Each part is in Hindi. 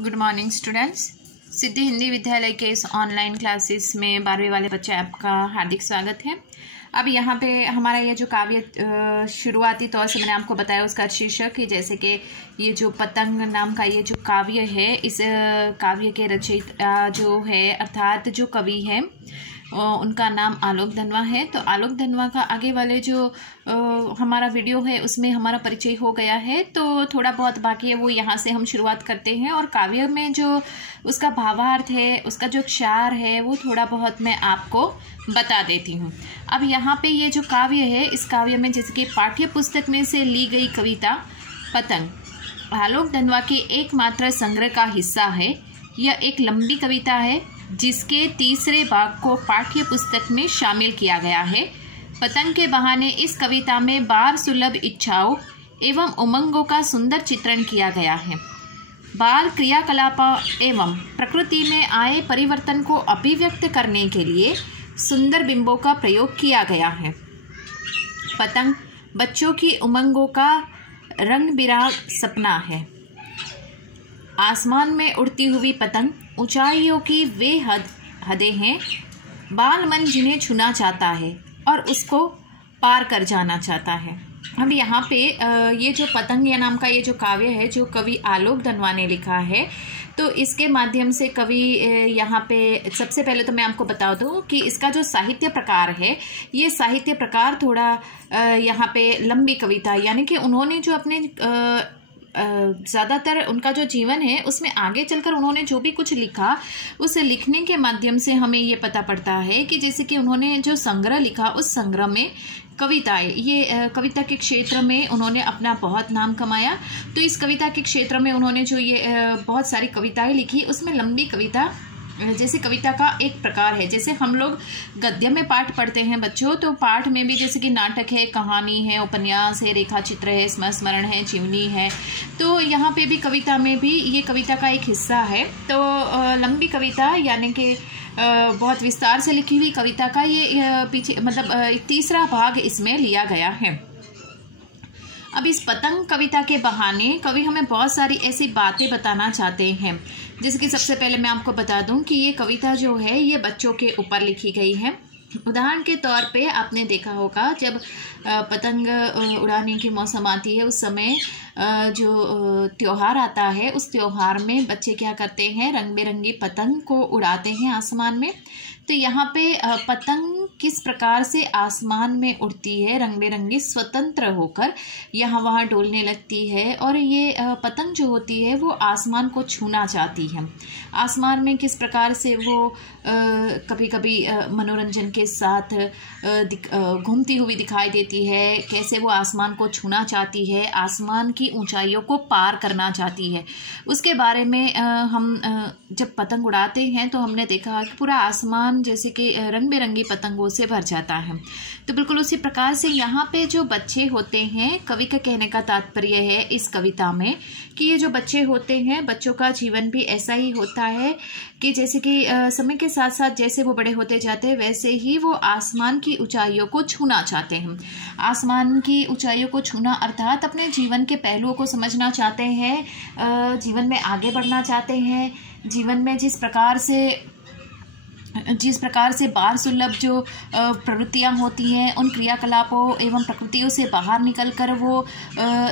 Good morning students. Siddhi Hindi विद्यालय के इस ऑनलाइन क्लासेस में 12वीं वाले बच्चे आपका हार्दिक स्वागत है। अब यहाँ पे हमारा ये जो काव्य शुरुआती तौर से मैंने आपको बताया उसका शीर्षक है, जैसे कि ये जो पतंग नाम का ये जो काव्य है, इस काव्य के रचयिता जो है अर्थात जो कवि है उनका नाम आलोक धनवा है। तो आलोक धनवा का आगे वाले जो हमारा वीडियो है उसमें हमारा परिचय हो गया है, तो थोड़ा बहुत बाकी है वो यहाँ से हम शुरुआत करते हैं और काव्य में जो उसका भावार्थ है, उसका जो क्षार है वो थोड़ा बहुत मैं आपको बता देती हूँ। अब यहाँ पे ये जो काव्य है, इस काव्य में जैसे कि पाठ्य पुस्तक में से ली गई कविता पतंग आलोक धनवा के एकमात्र संग्रह का हिस्सा है। यह एक लंबी कविता है जिसके तीसरे भाग को पाठ्य पुस्तक में शामिल किया गया है। पतंग के बहाने इस कविता में बाल सुलभ इच्छाओं एवं उमंगों का सुंदर चित्रण किया गया है। बाल क्रियाकलापों एवं प्रकृति में आए परिवर्तन को अभिव्यक्त करने के लिए सुंदर बिंबों का प्रयोग किया गया है। पतंग बच्चों की उमंगों का रंग बिरंगा सपना है। आसमान में उड़ती हुई पतंग ऊंचाइयों की वे हदें हैं, बाल मन जिन्हें छूना चाहता है और उसको पार कर जाना चाहता है। हम यहाँ पे ये जो पतंग या नाम का ये जो काव्य है जो कवि आलोक धनवा ने लिखा है, तो इसके माध्यम से कवि यहाँ पे सबसे पहले तो मैं आपको बता दूँ कि इसका जो साहित्य प्रकार है, ये साहित्य प्रकार थोड़ा यहाँ पे लंबी कविता, यानी कि उन्होंने जो अपने ज़्यादातर उनका जो जीवन है उसमें आगे चलकर उन्होंने जो भी कुछ लिखा, उसे लिखने के माध्यम से हमें ये पता पड़ता है कि जैसे कि उन्होंने जो संग्रह लिखा, उस संग्रह में कविताएं, ये कविता के क्षेत्र में उन्होंने अपना बहुत नाम कमाया। तो इस कविता के क्षेत्र में उन्होंने जो ये बहुत सारी कविताएं लिखी, उसमें लंबी कविता जैसे कविता का एक प्रकार है। जैसे हम लोग गद्य में पाठ पढ़ते हैं बच्चों, तो पाठ में भी जैसे कि नाटक है, कहानी है, उपन्यास है, रेखा चित्र है, स्मरण है, जीवनी है, तो यहाँ पे भी कविता में भी ये कविता का एक हिस्सा है। तो लंबी कविता यानी कि बहुत विस्तार से लिखी हुई कविता का ये पीछे मतलब तीसरा भाग इसमें लिया गया है। अब इस पतंग कविता के बहाने कवि हमें बहुत सारी ऐसी बातें बताना चाहते हैं। जैसे कि सबसे पहले मैं आपको बता दूं कि ये कविता जो है ये बच्चों के ऊपर लिखी गई है। उदाहरण के तौर पे आपने देखा होगा जब पतंग उड़ाने की मौसम आती है, उस समय जो त्योहार आता है, उस त्योहार में बच्चे क्या करते हैं, रंग बिरंगी पतंग को उड़ाते हैं आसमान में। तो यहाँ पे पतंग किस प्रकार से आसमान में उड़ती है, रंग बिरंगी स्वतंत्र होकर यहाँ वहाँ डोलने लगती है, और ये पतंग जो होती है वो आसमान को छूना चाहती है। आसमान में किस प्रकार से वो कभी कभी मनोरंजन के साथ घूमती हुई दिखाई देती है, कैसे वो आसमान को छूना चाहती है, आसमान की ऊंचाइयों को पार करना चाहती है। उसके बारे में हम जब पतंग उड़ाते हैं तो हमने देखा कि पूरा आसमान जैसे कि रंग बिरंगी पतंगों से भर जाता है। तो बिल्कुल उसी प्रकार से यहाँ पे जो बच्चे होते हैं, कवि का कहने का तात्पर्य है इस कविता में कि ये जो बच्चे होते हैं, बच्चों का जीवन भी ऐसा ही होता है कि जैसे कि समय के साथ साथ जैसे वो बड़े होते जाते हैं वैसे ही वो आसमान की ऊंचाइयों को छूना चाहते हैं। आसमान की ऊंचाइयों को छूना अर्थात अपने जीवन के पहलुओं को समझना चाहते हैं, जीवन में आगे बढ़ना चाहते हैं। जीवन में जिस प्रकार से बाल सुलभ जो प्रवृत्तियां होती हैं, उन क्रियाकलापों एवं प्रकृतियों से बाहर निकलकर वो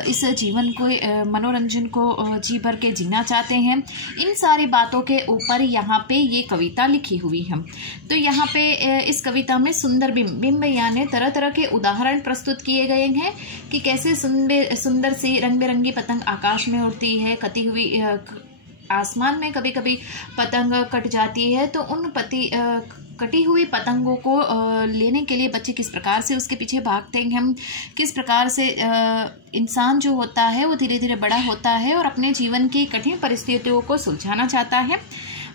इस जीवन को, मनोरंजन को जी भर के जीना चाहते हैं। इन सारी बातों के ऊपर यहाँ पे ये कविता लिखी हुई है। तो यहाँ पे इस कविता में सुंदर बिंब यानी तरह तरह के उदाहरण प्रस्तुत किए गए हैं कि कैसे सुंदर सी रंग बिरंगी पतंग आकाश में उड़ती है। कटी हुई आसमान में कभी कभी पतंग कट जाती है, तो उन कटी हुई पतंगों को लेने के लिए बच्चे किस प्रकार से उसके पीछे भागते हैं, हम किस प्रकार से इंसान जो होता है वो धीरे धीरे बड़ा होता है और अपने जीवन की कठिन परिस्थितियों को सुलझाना चाहता है,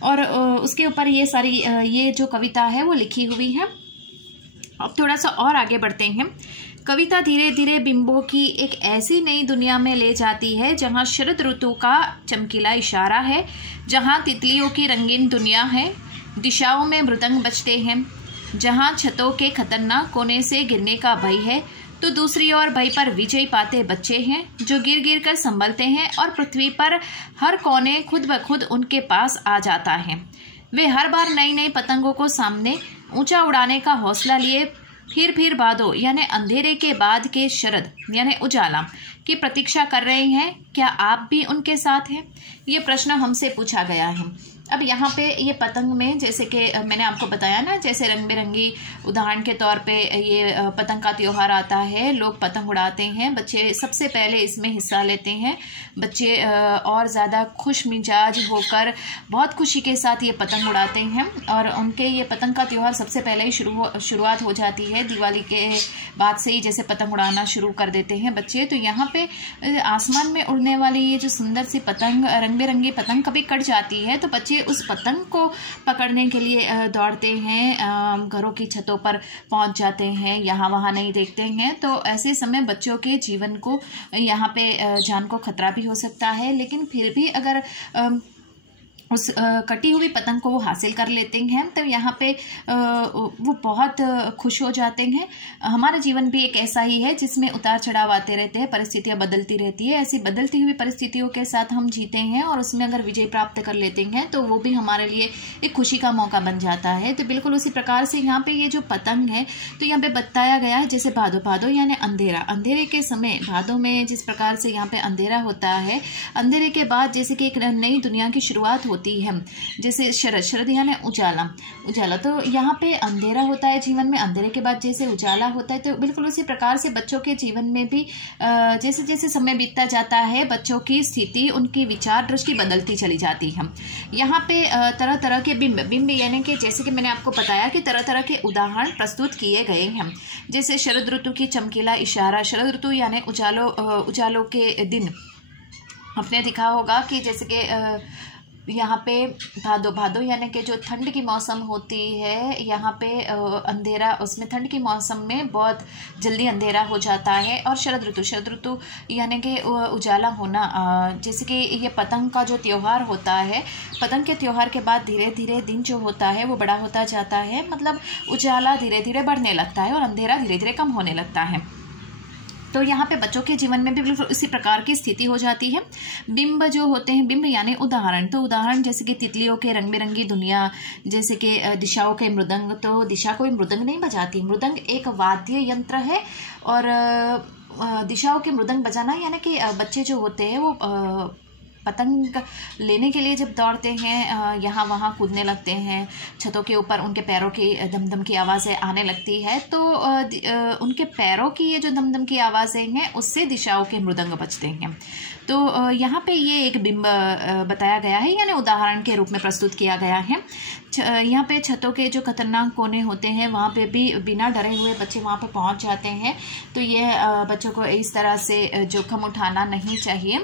और उसके ऊपर ये सारी ये जो कविता है वो लिखी हुई है। अब थोड़ा सा और आगे बढ़ते हैं। कविता धीरे धीरे बिंबों की एक ऐसी नई दुनिया में ले जाती है जहाँ शरद ऋतु का चमकीला इशारा है, जहाँ तितलियों की रंगीन दुनिया है, दिशाओं में मृदंग बजते हैं, जहाँ छतों के खतरनाक कोने से गिरने का भय है, तो दूसरी ओर भय पर विजय पाते बच्चे हैं जो गिर गिर कर संभलते हैं और पृथ्वी पर हर कोने खुद ब खुद उनके पास आ जाता है। वे हर बार नई नई पतंगों को सामने ऊंचा उड़ाने का हौसला लिए फिर भादों यानी अंधेरे के बाद के शरद यानी उजाला की प्रतीक्षा कर रहे हैं। क्या आप भी उनके साथ हैं? ये प्रश्न हमसे पूछा गया है। अब यहाँ पे ये पतंग में जैसे कि मैंने आपको बताया ना, जैसे रंग बिरंगी, उदाहरण के तौर पे ये पतंग का त्योहार आता है, लोग पतंग उड़ाते हैं, बच्चे सबसे पहले इसमें हिस्सा लेते हैं। बच्चे और ज़्यादा खुश मिजाज होकर बहुत खुशी के साथ ये पतंग उड़ाते हैं और उनके ये पतंग का त्यौहार सबसे पहले ही शुरुआत हो जाती है। दिवाली के बाद से ही जैसे पतंग उड़ाना शुरू कर देते हैं बच्चे। तो यहाँ पे आसमान में उड़ने वाली ये जो सुंदर सी पतंग, रंग बिरंगी पतंग कभी कट जाती है तो बच्चे उस पतंग को पकड़ने के लिए दौड़ते हैं, घरों की छतों पर पहुंच जाते हैं, यहाँ वहाँ नहीं देखते हैं। तो ऐसे समय बच्चों के जीवन को यहाँ पे जान को खतरा भी हो सकता है, लेकिन फिर भी अगर उस कटी हुई पतंग को वो हासिल कर लेते हैं तो यहाँ पे वो बहुत खुश हो जाते हैं। हमारा जीवन भी एक ऐसा ही है जिसमें उतार चढ़ाव आते रहते हैं, परिस्थितियाँ बदलती रहती है। ऐसी बदलती हुई परिस्थितियों के साथ हम जीते हैं और उसमें अगर विजय प्राप्त कर लेते हैं तो वो भी हमारे लिए एक खुशी का मौका बन जाता है। तो बिल्कुल उसी प्रकार से यहाँ पे ये जो पतंग है तो यहाँ पे बताया गया है जैसे भादों यानी अंधेरा, अंधेरे के समय भादों में जिस प्रकार से यहाँ पे अंधेरा होता है, अंधेरे के बाद जैसे कि एक नई दुनिया की शुरुआत होती है, जैसे शरद यानी उजाला। तो यहाँ पे अंधेरा होता है जीवन में, अंधेरे के बाद जैसे उजाला होता है। तो बिल्कुल उसी प्रकार से बच्चों के जीवन में भी जैसे जैसे समय बीतता जाता है बच्चों की स्थिति, उनकी विचार दृष्टि बदलती चली जाती है। यहाँ पे तरह तरह के बिंब यानी कि जैसे कि मैंने आपको बताया कि तरह तरह के उदाहरण प्रस्तुत किए गए हैं। जैसे शरद ऋतु की चमकीला इशारा, शरद ऋतु यानी उजालों के दिन आपने देखा होगा कि जैसे कि यहाँ पे भादों यानी कि जो ठंड की मौसम होती है, यहाँ पे अंधेरा, उसमें ठंड की मौसम में बहुत जल्दी अंधेरा हो जाता है। और शरद ऋतु यानी कि उजाला होना, जैसे कि ये पतंग का जो त्यौहार होता है, पतंग के त्यौहार के बाद धीरे धीरे दिन जो होता है वो बड़ा होता जाता है, मतलब उजाला धीरे धीरे बढ़ने लगता है और अंधेरा धीरे धीरे कम होने लगता है। तो यहाँ पे बच्चों के जीवन में भी बिल्कुल इसी प्रकार की स्थिति हो जाती है। बिंब जो होते हैं, बिंब यानी उदाहरण, तो उदाहरण जैसे कि तितलियों के रंग बिरंगी दुनिया, जैसे कि दिशाओं के मृदंग। तो दिशा कोई मृदंग नहीं बजाती, मृदंग एक वाद्य यंत्र है और दिशाओं के मृदंग बजाना यानी कि बच्चे जो होते हैं वो पतंग लेने के लिए जब दौड़ते हैं, यहाँ वहाँ कूदने लगते हैं, छतों के ऊपर उनके पैरों की दमदम की आवाज़ें आने लगती है। तो उनके पैरों की ये जो दमदम की आवाज़ें हैं उससे दिशाओं के मृदंग बजते हैं। तो यहाँ पे ये एक बिंब बताया गया है, यानी उदाहरण के रूप में प्रस्तुत किया गया है। यहाँ पे छतों के जो खतरनाक कोने होते हैं वहाँ पे भी बिना डरे हुए बच्चे वहाँ पे पहुँच जाते हैं। तो ये बच्चों को इस तरह से जोखिम उठाना नहीं चाहिए।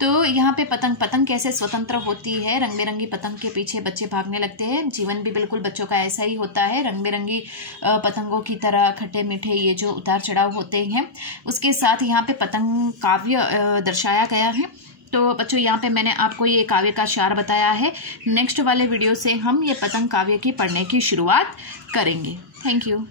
तो यहाँ पे पतंग कैसे स्वतंत्र होती है, रंग बिरंगी पतंग के पीछे बच्चे भागने लगते हैं। जीवन भी बिल्कुल बच्चों का ऐसा ही होता है, रंग बिरंगी पतंगों की तरह खट्टे मीठे ये जो उतार चढ़ाव होते हैं। उसके साथ यहाँ पे पतंग काव्य दर्शाया गया है। तो बच्चों यहाँ पे मैंने आपको ये काव्य का सार बताया है। नेक्स्ट वाले वीडियो से हम ये पतंग काव्य की पढ़ने की शुरुआत करेंगे। Thank you.